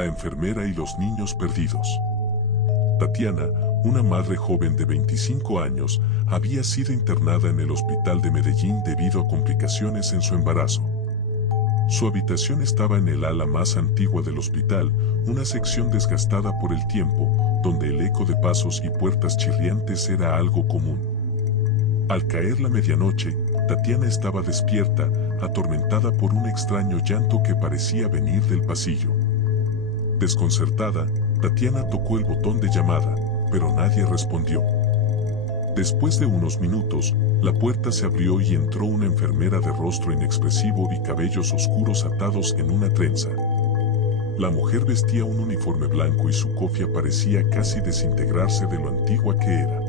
la enfermera y los niños perdidos. Tatiana, una madre joven de 25 años, había sido internada en el hospital de Medellín debido a complicaciones en su embarazo. Su habitación estaba en el ala más antigua del hospital, una sección desgastada por el tiempo, donde el eco de pasos y puertas chirriantes era algo común. Al caer la medianoche, Tatiana estaba despierta, atormentada por un extraño llanto que parecía venir del pasillo. Desconcertada, Tatiana tocó el botón de llamada, pero nadie respondió. Después de unos minutos, la puerta se abrió y entró una enfermera de rostro inexpresivo y cabellos oscuros atados en una trenza. La mujer vestía un uniforme blanco y su cofia parecía casi desintegrarse de lo antigua que era.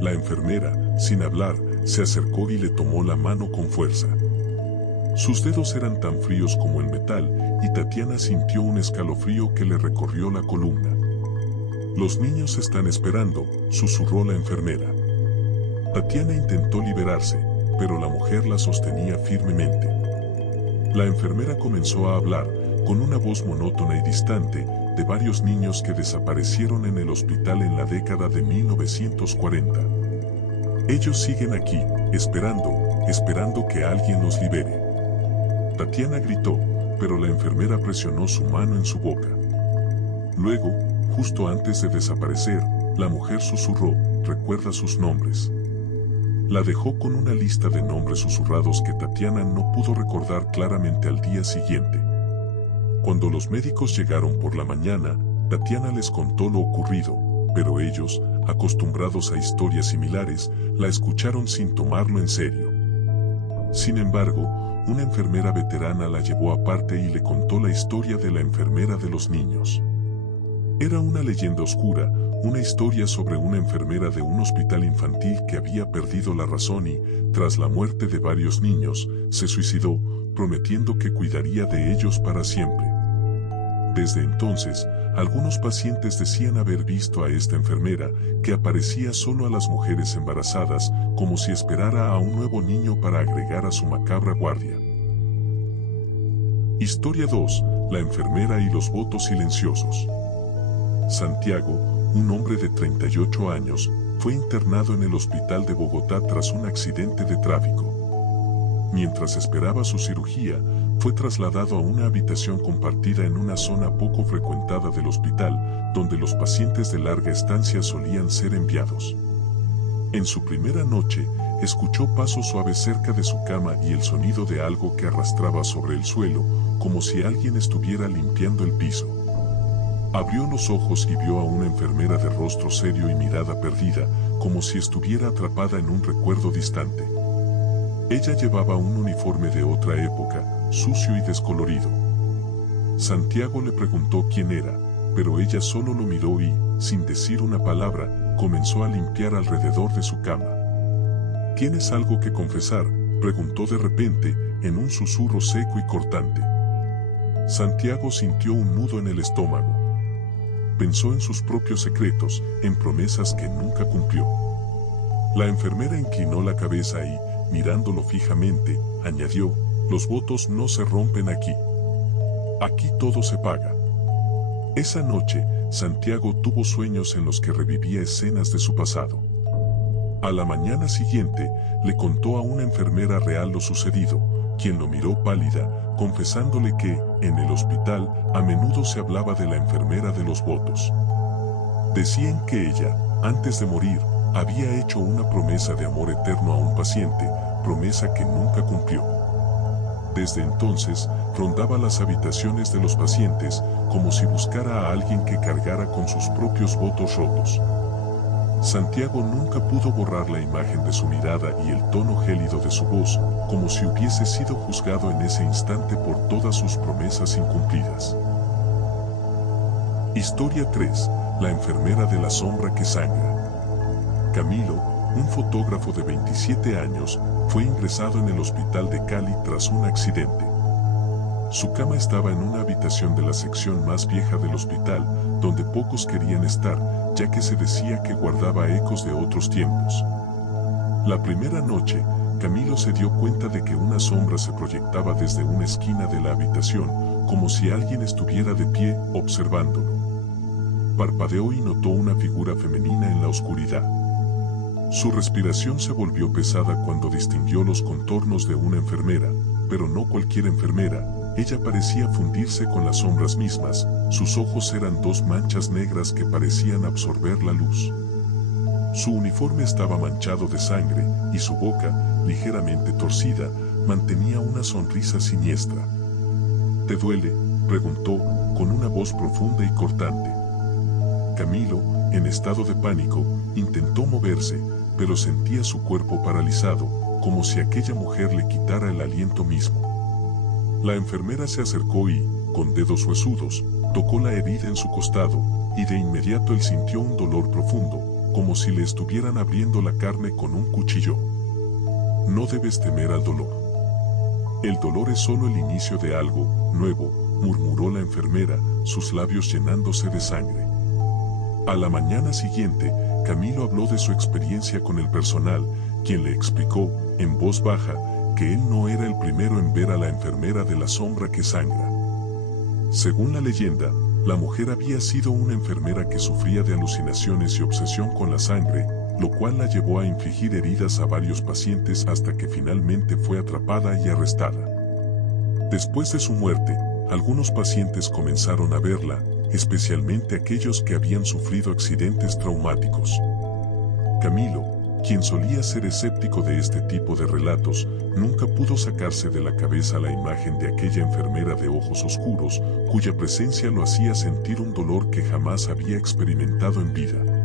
La enfermera, sin hablar, se acercó y le tomó la mano con fuerza. Sus dedos eran tan fríos como el metal, y Tatiana sintió un escalofrío que le recorrió la columna. «Los niños están esperando», susurró la enfermera. Tatiana intentó liberarse, pero la mujer la sostenía firmemente. La enfermera comenzó a hablar, con una voz monótona y distante, de varios niños que desaparecieron en el hospital en la década de 1940. Ellos siguen aquí, esperando que alguien los libere. Tatiana gritó, pero la enfermera presionó su mano en su boca. Luego, justo antes de desaparecer, la mujer susurró, «Recuerda sus nombres». La dejó con una lista de nombres susurrados que Tatiana no pudo recordar claramente al día siguiente. Cuando los médicos llegaron por la mañana, Tatiana les contó lo ocurrido, pero ellos, acostumbrados a historias similares, la escucharon sin tomarlo en serio. Sin embargo, una enfermera veterana la llevó aparte y le contó la historia de la enfermera de los niños. Era una leyenda oscura, una historia sobre una enfermera de un hospital infantil que había perdido la razón y, tras la muerte de varios niños, se suicidó, prometiendo que cuidaría de ellos para siempre. Desde entonces, algunos pacientes decían haber visto a esta enfermera, que aparecía solo a las mujeres embarazadas, como si esperara a un nuevo niño para agregar a su macabra guardia. Historia 2. La enfermera y los votos silenciosos. Santiago, un hombre de 38 años, fue internado en el hospital de Bogotá tras un accidente de tráfico. Mientras esperaba su cirugía, fue trasladado a una habitación compartida en una zona poco frecuentada del hospital, donde los pacientes de larga estancia solían ser enviados. En su primera noche, escuchó pasos suaves cerca de su cama y el sonido de algo que arrastraba sobre el suelo, como si alguien estuviera limpiando el piso. Abrió los ojos y vio a una enfermera de rostro serio y mirada perdida, como si estuviera atrapada en un recuerdo distante. Ella llevaba un uniforme de otra época, sucio y descolorido. Santiago le preguntó quién era, pero ella solo lo miró y, sin decir una palabra, comenzó a limpiar alrededor de su cama. ¿Tienes algo que confesar?, preguntó de repente, en un susurro seco y cortante. Santiago sintió un nudo en el estómago. Pensó en sus propios secretos, en promesas que nunca cumplió. La enfermera inclinó la cabeza y, mirándolo fijamente, añadió, «Los votos no se rompen aquí. Aquí todo se paga». Esa noche, Santiago tuvo sueños en los que revivía escenas de su pasado. A la mañana siguiente, le contó a una enfermera real lo sucedido, quien lo miró pálida, confesándole que, en el hospital, a menudo se hablaba de la enfermera de los votos. Decían que ella, antes de morir, había hecho una promesa de amor eterno a un paciente, promesa que nunca cumplió. Desde entonces, rondaba las habitaciones de los pacientes, como si buscara a alguien que cargara con sus propios votos rotos. Santiago nunca pudo borrar la imagen de su mirada y el tono gélido de su voz, como si hubiese sido juzgado en ese instante por todas sus promesas incumplidas. Historia 3. La enfermera de la sombra que sangra. Camilo, un fotógrafo de 27 años, fue ingresado en el hospital de Cali tras un accidente. Su cama estaba en una habitación de la sección más vieja del hospital, donde pocos querían estar, ya que se decía que guardaba ecos de otros tiempos. La primera noche, Camilo se dio cuenta de que una sombra se proyectaba desde una esquina de la habitación, como si alguien estuviera de pie observándolo. Parpadeó y notó una figura femenina en la oscuridad. Su respiración se volvió pesada cuando distinguió los contornos de una enfermera, pero no cualquier enfermera. Ella parecía fundirse con las sombras mismas, sus ojos eran dos manchas negras que parecían absorber la luz. Su uniforme estaba manchado de sangre, y su boca, ligeramente torcida, mantenía una sonrisa siniestra. ¿Te duele?, preguntó, con una voz profunda y cortante. Camilo, en estado de pánico, intentó moverse, pero sentía su cuerpo paralizado, como si aquella mujer le quitara el aliento mismo. La enfermera se acercó y, con dedos huesudos, tocó la herida en su costado, y de inmediato él sintió un dolor profundo, como si le estuvieran abriendo la carne con un cuchillo. No debes temer al dolor. El dolor es solo el inicio de algo nuevo, murmuró la enfermera, sus labios llenándose de sangre. A la mañana siguiente, Camilo habló de su experiencia con el personal, quien le explicó, en voz baja, que él no era el primero en ver a la enfermera de la sombra que sangra. Según la leyenda, la mujer había sido una enfermera que sufría de alucinaciones y obsesión con la sangre, lo cual la llevó a infligir heridas a varios pacientes hasta que finalmente fue atrapada y arrestada. Después de su muerte, algunos pacientes comenzaron a verla, especialmente aquellos que habían sufrido accidentes traumáticos. Camilo, quien solía ser escéptico de este tipo de relatos, nunca pudo sacarse de la cabeza la imagen de aquella enfermera de ojos oscuros, cuya presencia lo hacía sentir un dolor que jamás había experimentado en vida.